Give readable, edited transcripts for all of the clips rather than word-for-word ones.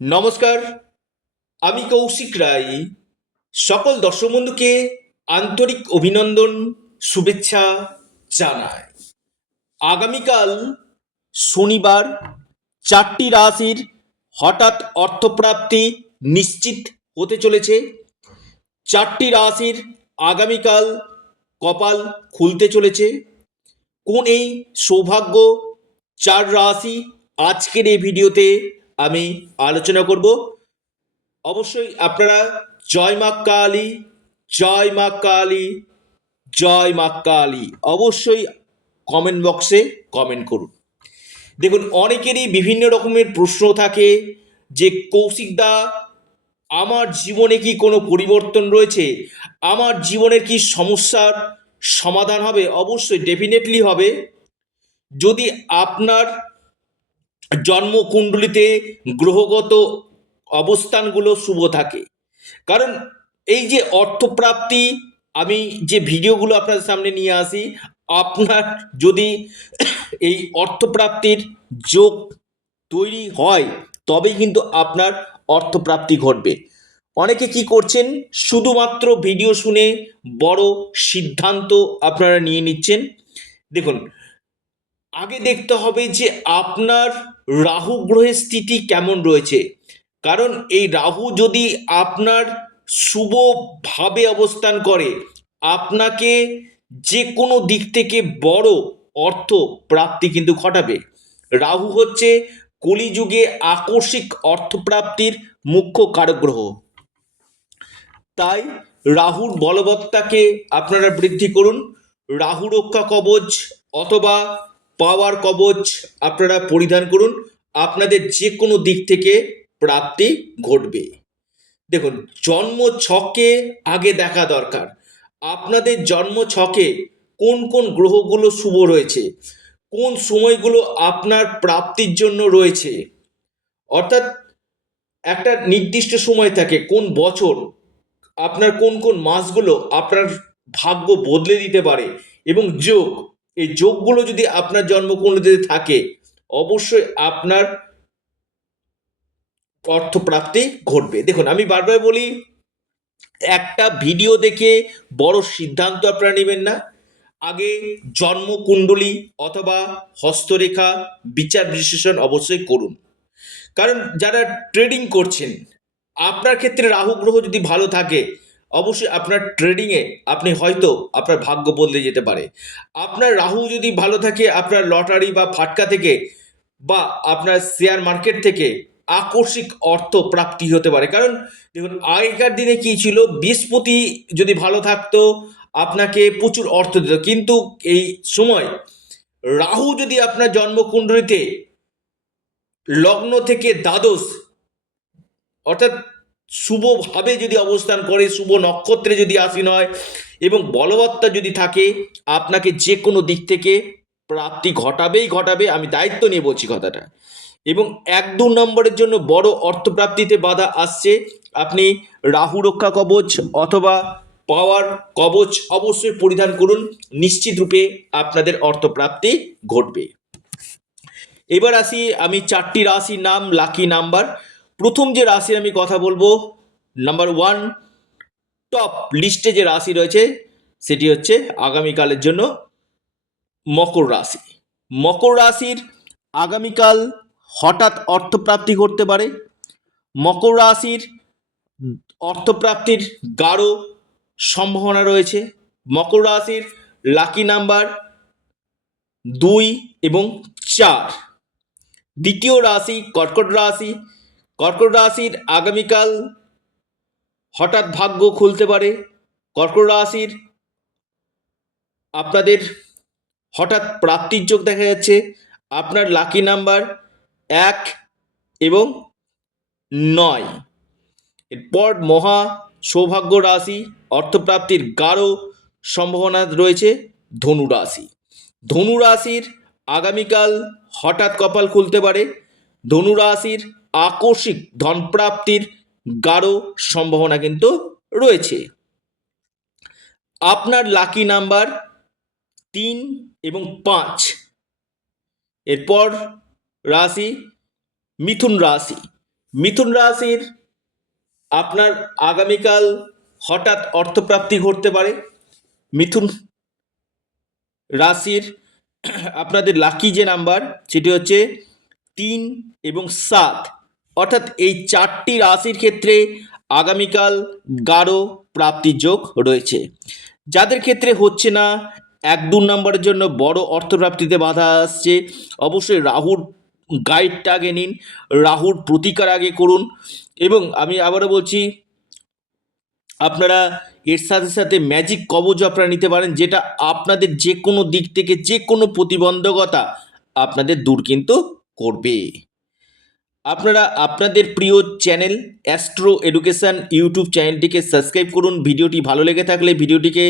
নমস্কার, আমি কৌশিক রায়। সকল দর্শক বন্ধুকে আন্তরিক অভিনন্দন, শুভেচ্ছা জানাই। আগামীকাল শনিবার 4টি রাশির হঠাৎ অর্থপ্রাপ্তি নিশ্চিত হতে চলেছে। 4টি রাশির আগামীকাল কপাল খুলতে চলেছে। কোন এই সৌভাগ্য 4 রাশি আজকের এই ভিডিওতে আমি আলোচনা করব। অবশ্যই আপনারা জয় মা কালী, জয় মা কালী, জয় মা কালী অবশ্যই কমেন্ট বক্সে কমেন্ট করুন। দেখুন, অনেকেরই বিভিন্ন রকমের প্রশ্ন থাকে যে কৌশিকদা, আমার জীবনে কি কোনো পরিবর্তন রয়েছে, আমার জীবনের কি সমস্যার সমাধান হবে? অবশ্যই ডেফিনেটলি হবে, যদি আপনার জন্মকুণ্ডলিতে গ্রহগত অবস্থানগুলো শুভ থাকে। কারণ এই যে অর্থপ্রাপ্তি, আমি যে ভিডিওগুলো আপনাদের সামনে নিয়ে আসি, আপনার যদি এই অর্থপ্রাপ্তির যোগ তৈরি হয় তবেই কিন্তু আপনার অর্থপ্রাপ্তি ঘটবে। অনেকে কি করছেন, শুধুমাত্র ভিডিও শুনে বড় সিদ্ধান্ত আপনারা নিয়ে নিচ্ছেন। দেখুন, আগে দেখতে হবে যে আপনার রাহু গ্রহের স্থিতি কেমন রয়েছে। কারণ এই রাহু যদি আপনার শুভভাবে অবস্থান করে, আপনাকে যে কোনো দিক থেকে বড় অর্থ প্রাপ্তি কিন্তু ঘটাবে। রাহু হচ্ছে কলিযুগে আকস্মিক অর্থপ্রাপ্তির মুখ্য কারক গ্রহ। তাই রাহুর বলবত্তাকে আপনারা বৃদ্ধি করুন। রাহু রক্ষা কবচ অথবা পাওয়ার কবচ আপনারা পরিধান করুন, আপনাদের যে কোনো দিক থেকে প্রাপ্তি ঘটবে। দেখুন, জন্ম ছকে আগে দেখা দরকার আপনাদের জন্ম ছকে কোন কোন গ্রহগুলো শুভ রয়েছে, কোন সময়গুলো আপনার প্রাপ্তির জন্য রয়েছে। অর্থাৎ একটা নির্দিষ্ট সময় থাকে, কোন বছর আপনার কোন কোন মাসগুলো আপনার ভাগ্য বদলে দিতে পারে। এবং যোগ, এই যোগগুলো যদি আপনার জন্মকুণ্ডলিতে থাকে, অবশ্যই আপনার অর্থপ্রাপ্তি ঘটবে। দেখুন, আমি বারবার বলি, একটা ভিডিও দেখে বড় সিদ্ধান্ত আপনারা নেবেন না। আগে জন্মকুণ্ডলী অথবা হস্তরেখা বিচার বিশ্লেষণ অবশ্যই করুন। কারণ যারা ট্রেডিং করছেন, আপনার ক্ষেত্রে রাহু গ্রহ যদি ভালো থাকে, অবশ্যই আপনার ট্রেডিংয়ে আপনি হয়তো আপনার ভাগ্য বদলে যেতে পারে। আপনার রাহু যদি ভালো থাকে, আপনার লটারি বা ফাটকা থেকে বা আপনার শেয়ার মার্কেট থেকে আকস্মিক অর্থ প্রাপ্তি হতে পারে। কারণ দেখুন, আগেকার দিনে কি ছিল, বৃহস্পতি যদি ভালো থাকতো আপনাকে প্রচুর অর্থ দিত, কিন্তু এই সময় রাহু যদি আপনার জন্মকুণ্ডলিতে লগ্ন থেকে দ্বাদশ, অর্থাৎ শুভভাবে যদি অবস্থান করে, শুভ নক্ষত্রে যদি আসীন হয় এবং বলবত্তা যদি থাকে, আপনাকে যে কোনো দিক থেকে প্রাপ্তি ঘটাবেই ঘটাবে। আমি দায়িত্ব নিয়ে বলছি কথাটা। এবং 1-2 নম্বরের জন্য বড় অর্থপ্রাপ্তিতে বাধা আসছে, আপনি রাহু রক্ষা কবচ অথবা পাওয়ার কবচ অবশ্যই পরিধান করুন, নিশ্চিত রূপে আপনাদের অর্থপ্রাপ্তি ঘটবে। এবার আসি আমি 4টি রাশির নাম, লাকি নাম্বার। প্রথম যে রাশির আমি কথা বলবো, নাম্বার 1 টপ লিস্টে যে রাশি রয়েছে সেটি হচ্ছে আগামীকালের জন্য মকর রাশি। মকর রাশির আগামীকাল হঠাৎ অর্থপ্রাপ্তি ঘটতে পারে। মকর রাশির অর্থপ্রাপ্তির গাঢ় সম্ভাবনা রয়েছে। মকর রাশির লাকি নাম্বার 2 এবং 4। দ্বিতীয় রাশি কর্কট রাশি। কর্কট রাশির আগামীকাল হঠাৎ ভাগ্য খুলতে পারে। কর্কট রাশির আপনাদের হঠাৎ প্রাপ্তির যোগ দেখা যাচ্ছে। আপনার লাকি নাম্বার 1 এবং 9। এরপর মহা সৌভাগ্য রাশি, অর্থপ্রাপ্তির গাঢ় সম্ভাবনা রয়েছে ধনু রাশি। ধনু রাশির আগামীকাল হঠাৎ কপাল খুলতে পারে। ধনু রাশির আকস্মিক ধনপ্রাপ্তির গাঢ় সম্ভাবনা কিন্তু রয়েছে। আপনার লাকি নাম্বার 3 এবং 5। এরপর রাশি মিথুন রাশি। মিথুন রাশির আপনার আগামীকাল হঠাৎ অর্থপ্রাপ্তি ঘটতে পারে। মিথুন রাশির আপনাদের লাকি যে নাম্বার সেটি হচ্ছে 3 এবং 7, অর্থাৎ এই 4টি রাশির ক্ষেত্রে আগামীকাল গাঢ় প্রাপ্তির যোগ রয়েছে। যাদের ক্ষেত্রে হচ্ছে না, 1-2 নম্বরের জন্য বড় অর্থপ্রাপ্তিতে বাধা আসছে, অবশ্যই রাহুর গাইডটা আগে নিন, রাহুর প্রতিকার আগে করুন। এবং আমি আবারও বলছি, আপনারা এর সাথে সাথে ম্যাজিক কবচ আপনারা নিতে পারেন, যেটা আপনাদের যে কোনো দিক থেকে যে কোনো প্রতিবন্ধকতা আপনাদের দূর কিন্তু করবে। আপনারা আপনাদের প্রিয় চ্যানেল অ্যাস্ট্রো এডুকেশন ইউটিউব চ্যানেলটিকে সাবস্ক্রাইব করুন। ভিডিওটি ভালো লেগে থাকলে ভিডিওটিকে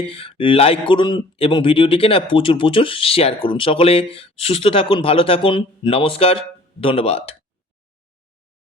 লাইক করুন এবং ভিডিওটিকে প্রচুর শেয়ার করুন। সকলে সুস্থ থাকুন, ভালো থাকুন, নমস্কার, ধন্যবাদ।